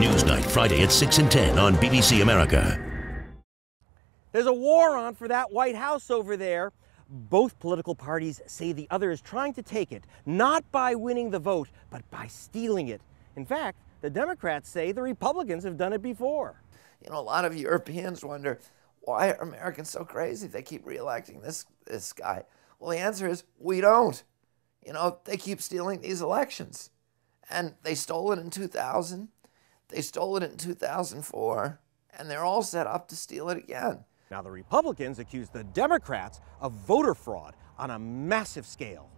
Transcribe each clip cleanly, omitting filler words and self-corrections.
Newsnight, Friday at 6 and 10 on BBC America. There's a war on for that White House over there. Both political parties say the other is trying to take it, not by winning the vote, but by stealing it. In fact, the Democrats say the Republicans have done it before. You know, a lot of Europeans wonder, why are Americans so crazy? They keep reelecting this guy. Well, the answer is, we don't. You know, they keep stealing these elections. And they stole it in 2000, they stole it in 2004, and they're all set up to steal it again. Now, the Republicans accuse the Democrats of voter fraud on a massive scale.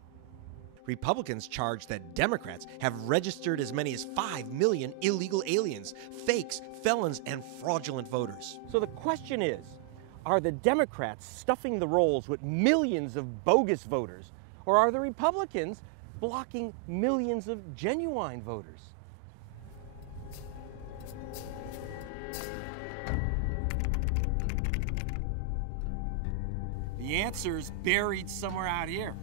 Republicans charge that Democrats have registered as many as 5 million illegal aliens, fakes, felons, and fraudulent voters. So the question is, are the Democrats stuffing the rolls with millions of bogus voters, or are the Republicans blocking millions of genuine voters? The answer's buried somewhere out here.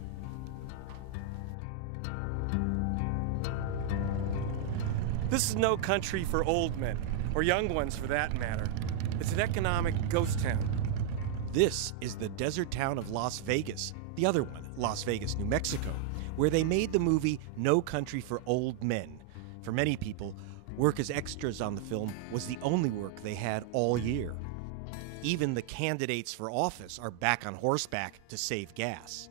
This is no country for old men, or young ones for that matter. It's an economic ghost town. This is the desert town of Las Vegas, the other one, Las Vegas, New Mexico, where they made the movie No Country for Old Men. For many people, work as extras on the film was the only work they had all year. Even the candidates for office are back on horseback to save gas.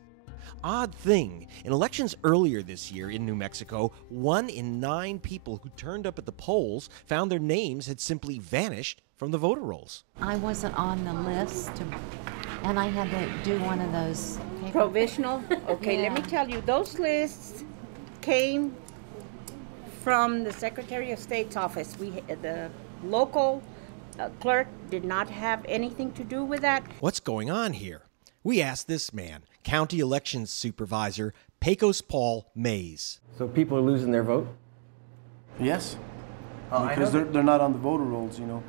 Odd thing, in elections earlier this year in New Mexico, 1 in 9 people who turned up at the polls found their names had simply vanished from the voter rolls. I wasn't on the list, and I had to do one of those provisional. Okay, Yeah. Let me tell you, those lists came from the Secretary of State's office. The local clerk did not have anything to do with that. What's going on here? We asked this man, County Elections Supervisor Pecos Paul Mays. So people are losing their vote? Yes, because they're not on the voter rolls, you know.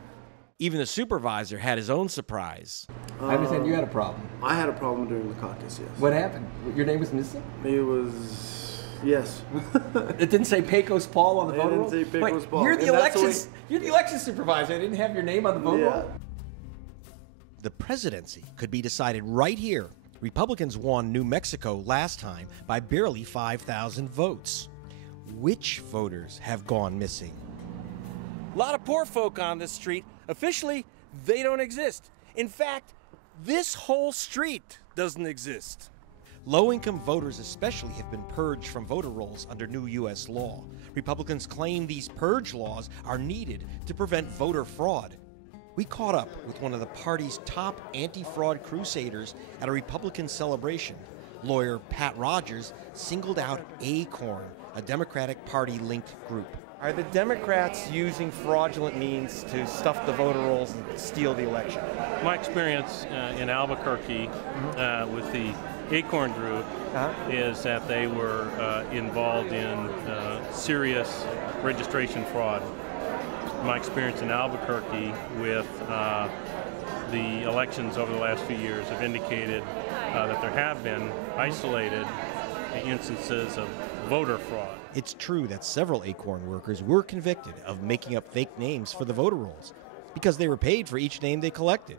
Even the supervisor had his own surprise. I understand you had a problem. I had a problem during the caucus, yes. What happened? Your name was missing? It was, yes. It didn't say Pecos Paul on the voter roll? It didn't say Pecos Paul. You're the elections supervisor. I didn't have your name on the voter roll? The presidency could be decided right here. Republicans won New Mexico last time by barely 5,000 votes. Which voters have gone missing? A lot of poor folk on this street. Officially, they don't exist. In fact, this whole street doesn't exist. Low-income voters especially have been purged from voter rolls under new U.S. law. Republicans claim these purge laws are needed to prevent voter fraud. We caught up with one of the party's top anti-fraud crusaders at a Republican celebration. Lawyer Pat Rogers singled out Acorn, a Democratic Party-linked group. Are the Democrats using fraudulent means to stuff the voter rolls and steal the election? My experience in Albuquerque with the Acorn group is that they were involved in serious registration fraud. My experience in Albuquerque with the elections over the last few years have indicated that there have been isolated instances of voter fraud. It's true that several Acorn workers were convicted of making up fake names for the voter rolls because they were paid for each name they collected.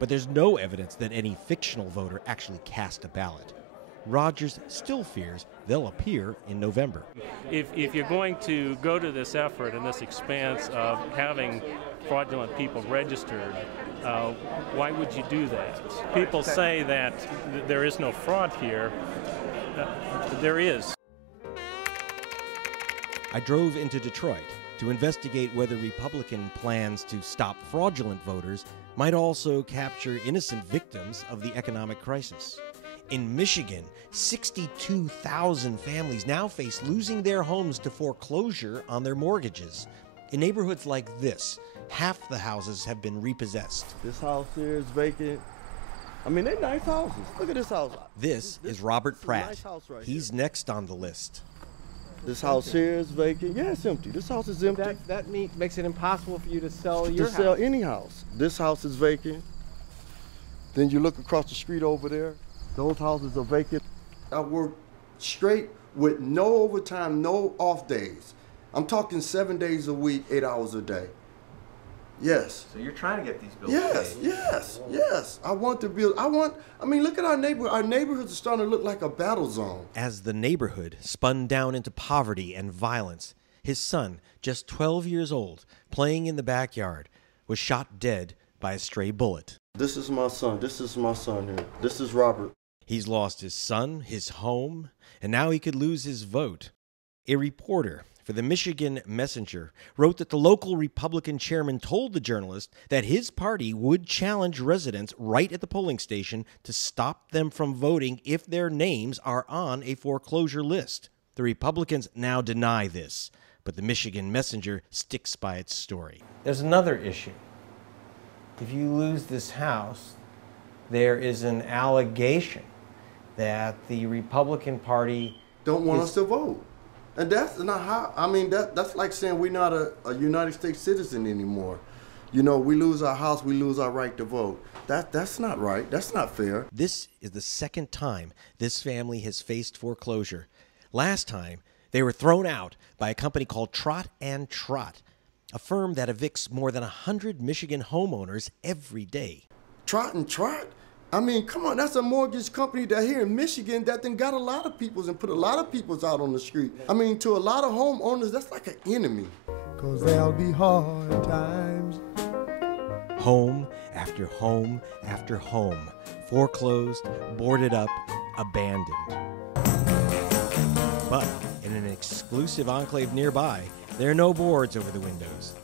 But there's no evidence that any fictional voter actually cast a ballot. Rogers still fears they'll appear in November. If you're going to go to this effort and this expanse of having fraudulent people registered, why would you do that? People say that there is no fraud here. There is. I drove into Detroit to investigate whether Republican plans to stop fraudulent voters might also capture innocent victims of the economic crisis. In Michigan, 62,000 families now face losing their homes to foreclosure on their mortgages. In neighborhoods like this, half the houses have been repossessed. This house here is vacant. I mean, they're nice houses. Look at this house. This is Robert Pratt. Nice house right He's here. next on the list. This house here is vacant. Yeah, it's empty. This house is empty. That makes it impossible for you to sell your house. To sell any house. This house is vacant. Then you look across the street over there. Those houses are vacant. I work straight with no overtime, no off days. I'm talking 7 days a week, 8 hours a day. Yes. So you're trying to get these bills Yes, paid. yes. I want to build, I mean, look at our neighborhood. Our neighborhoods are starting to look like a battle zone. As the neighborhood spun down into poverty and violence, his son, just 12 years old, playing in the backyard, was shot dead by a stray bullet. This is my son. This is my son here. This is Robert. He's lost his son, his home, and now he could lose his vote. A reporter for the Michigan Messenger wrote that the local Republican chairman told the journalist that his party would challenge residents right at the polling station to stop them from voting if their names are on a foreclosure list. The Republicans now deny this, but the Michigan Messenger sticks by its story. There's another issue. If you lose this house, there is an allegation that the Republican Party don't want us to vote. And that's not how, I mean, that's like saying we're not a United States citizen anymore. You know, we lose our house, we lose our right to vote. That's not right. That's not fair. This is the second time this family has faced foreclosure. Last time, they were thrown out by a company called Trot and Trot, a firm that evicts more than 100 Michigan homeowners every day. Trot and Trot? I mean, come on, that's a mortgage company that here in Michigan that then got a lot of peoples and put a lot of peoples out on the street. I mean, to a lot of homeowners, that's like an enemy. 'Cause there'll be hard times. Home after home after home, foreclosed, boarded up, abandoned. But in an exclusive enclave nearby, there are no boards over the windows.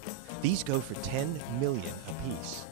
These go for $10 million apiece.